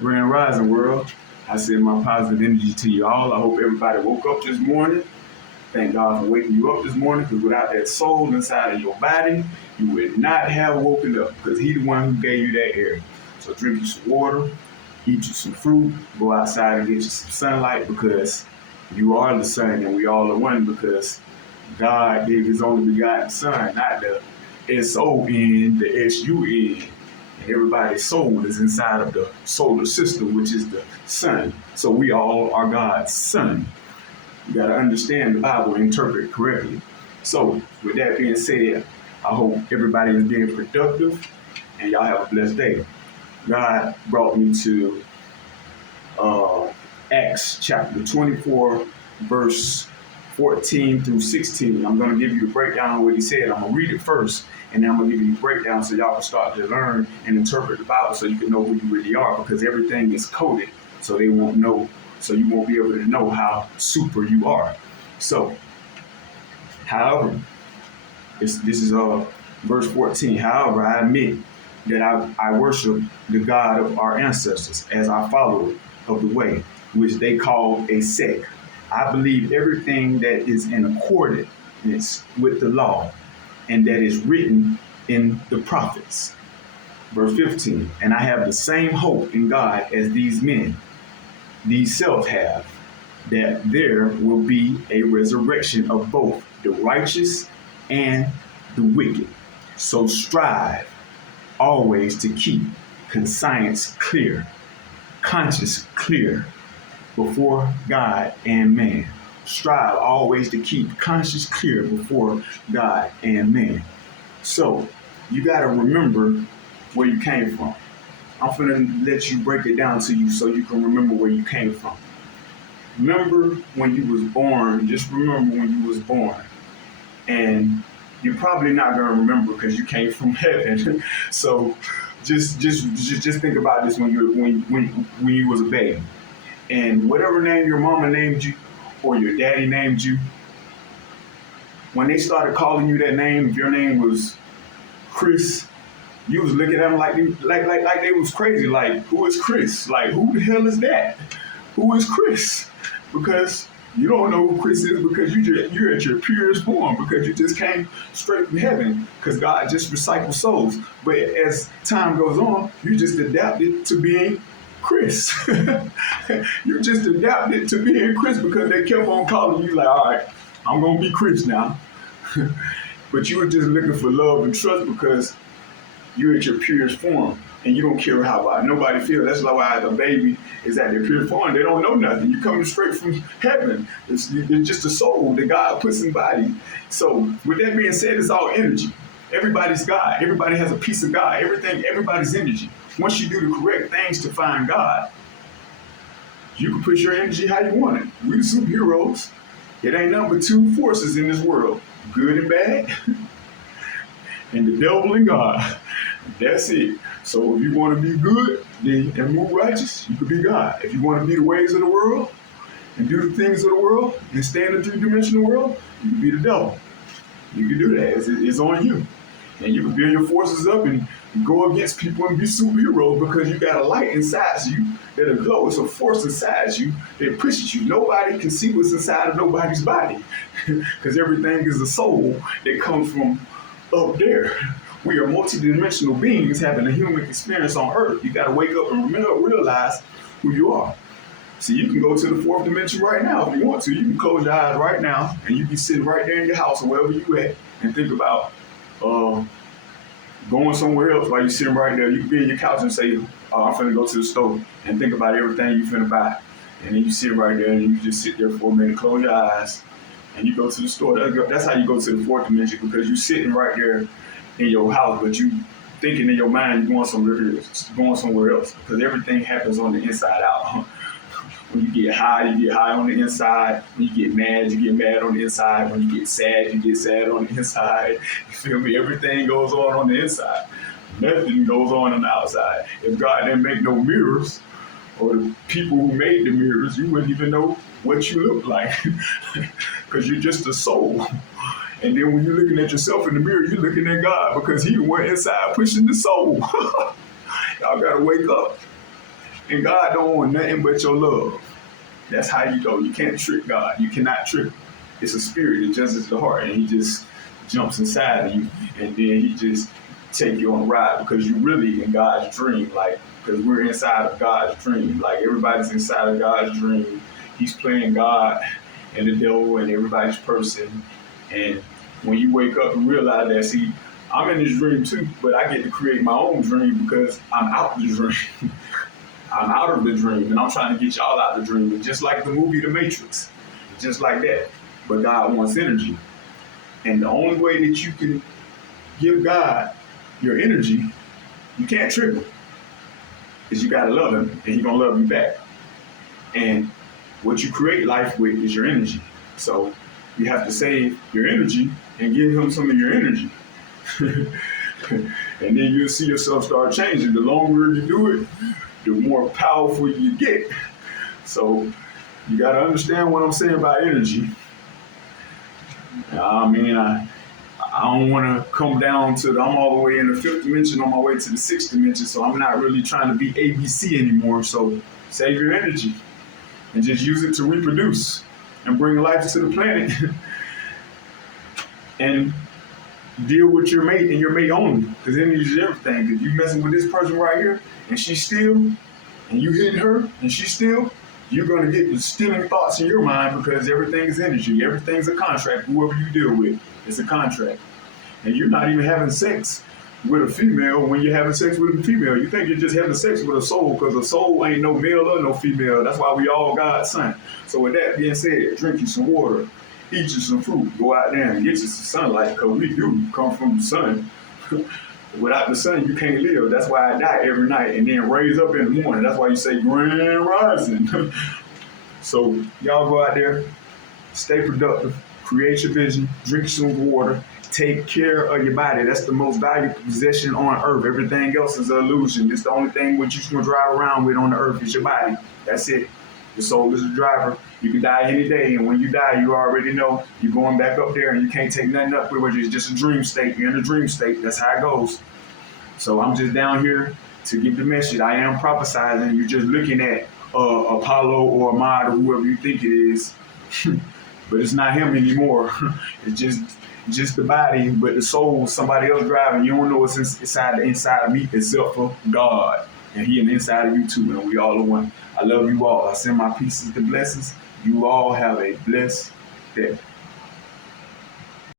Grand Rising world. I send my positive energy to you all. I hope everybody woke up this morning. Thank God for waking you up this morning, because without that soul inside of your body, you would not have woken up, because He the one who gave you that air. So drink you some water, eat you some fruit, go outside and get you some sunlight, because you are the sun and we all are one, because God gave His only begotten Son, not the S-O-N, the S-U-N. Everybody's soul is inside of the solar system, which is the sun. So we all are God's son. You got to understand the Bible and interpret it correctly. So with that being said, I hope everybody is being productive and y'all have a blessed day. God brought me to Acts chapter 24, verse 14 through 16. I'm going to give you the breakdown of what he said. I'm going to read it first, and then I'm going to give you the breakdown so y'all can start to learn and interpret the Bible so you can know who you really are, because everything is coded so they won't know, so you won't be able to know how super you are. So, however, this is verse 14. However, I admit that I worship the God of our ancestors as our follower of the way, which they call a sect. I believe everything that is in accordance with the law and that is written in the prophets. Verse 15, and I have the same hope in God as these men, these self have, that there will be a resurrection of both the righteous and the wicked. So strive always to keep conscience clear, conscience clear before God and man. Strive always to keep conscience clear before God and man. So you got to remember where you came from. I'm going to let you break it down to you so you can remember where you came from. Remember when you was born. Just remember when you was born. And you're probably not going to remember because you came from heaven. So just think about this when you was a baby. And whatever name your mama named you or your daddy named you, when they started calling you that name, if your name was Chris, you was looking at them like they was crazy. Like, who is Chris? Like, who the hell is that? Who is Chris? Because you don't know who Chris is, because you're at your purest form, because you just came straight from heaven, because God just recycles souls. But as time goes on, you just adapted to being Chris. You just adapted to being Chris because they kept on calling you like, all right, I'm going to be Chris now. But you were just looking for love and trust because you're at your purest form and you don't care how nobody feels. That's why the baby is at their purest form. They don't know nothing. You're coming straight from heaven. It's just a soul that God puts in body. So with that being said, it's all energy. Everybody's God. Everybody has a piece of God. Everybody's energy. Once you do the correct things to find God, you can put your energy how you want it. We the superheroes. It ain't nothing but two forces in this world, good and bad, and the devil and God. That's it. So if you want to be good and move righteous, you can be God. If you want to be the ways of the world and do the things of the world and stay in the three-dimensional world, you can be the devil. You can do that. It's on you. And you can build your forces up and go against people and be superheroes because you got a light inside you that'll glow. It's a force inside you that pushes you. Nobody can see what's inside of nobody's body because everything is a soul that comes from up there. We are multidimensional beings having a human experience on Earth. You got to wake up and realize who you are. So you can go to the fourth dimension right now if you want to. You can close your eyes right now and you can sit right there in your house or wherever you at and think about going somewhere else while you're sitting right there. You can be in your couch and say, I'm finna go to the store, and think about everything you finna buy. And then you sit right there and you just sit there for a minute, close your eyes, and you go to the store. That's how you go to the fourth dimension, because you're sitting right there in your house, but you thinking in your mind you're going somewhere else, because everything happens on the inside out. When you get high on the inside. When you get mad on the inside. When you get sad on the inside. You feel me? Everything goes on the inside. Nothing goes on the outside. If God didn't make no mirrors, or the people who made the mirrors, you wouldn't even know what you look like, because you're just a soul. And then when you're looking at yourself in the mirror, you're looking at God, because He the one inside pushing the soul. Y'all gotta wake up. And God don't want nothing but your love. That's how you go. You can't trick God. You cannot trick him. It's a spirit that judges the heart, and he just jumps inside of you, and then he just take you on a ride because you're really in God's dream. Like, because we're inside of God's dream. Like, everybody's inside of God's dream. He's playing God and the devil and everybody's person. And when you wake up and realize that, see, I'm in this dream too, but I get to create my own dream because I'm out of the dream. I'm out of the dream, and I'm trying to get y'all out of the dream. And just like the movie The Matrix, just like that. But God wants energy. And the only way that you can give God your energy, you can't trick him, is you gotta love him, and he's gonna love you back. And what you create life with is your energy. So you have to save your energy and give him some of your energy. And then you'll see yourself start changing. The longer you do it, the more powerful you get. So you got to understand what I'm saying about energy. I mean, I don't want to come down to I'm all the way in the fifth dimension on my way to the sixth dimension, so I'm not really trying to be ABC anymore. So save your energy and just use it to reproduce and bring life to the planet. And deal with your mate and your mate only, because energy is everything. If you messing with this person right here and she's still, and you hitting her and she's still, you're gonna get the stealing thoughts in your mind because everything is energy. Everything's a contract. Whoever you deal with, it's a contract. And you're not even having sex with a female when you're having sex with a female. You think you're just having sex with a soul because a soul ain't no male or no female. That's why we all God's son. So with that being said, drink you some water, eat you some fruit, go out there and get you some sunlight, because we do come from the sun. Without the sun, you can't live. That's why I die every night and then raise up in the morning. That's why you say grand rising. So y'all go out there, stay productive, create your vision, drink some water, take care of your body. That's the most valuable possession on earth. Everything else is an illusion. It's the only thing what you're going to drive around with on the earth is your body. That's it. The soul is the driver. You can die any day, and when you die, you already know you're going back up there, and you can't take nothing up with you. It's just a dream state. You're in a dream state. That's how it goes. So I'm just down here to give the message. I am prophesizing. You're just looking at Apollo or Ahmad or whoever you think it is, but it's not him anymore. It's just the body, but the soul, somebody else driving. You don't know what's inside of me except for God. And he on the inside of you too, and we all are one. I love you all. I send my pieces to blessings. You all have a blessed day.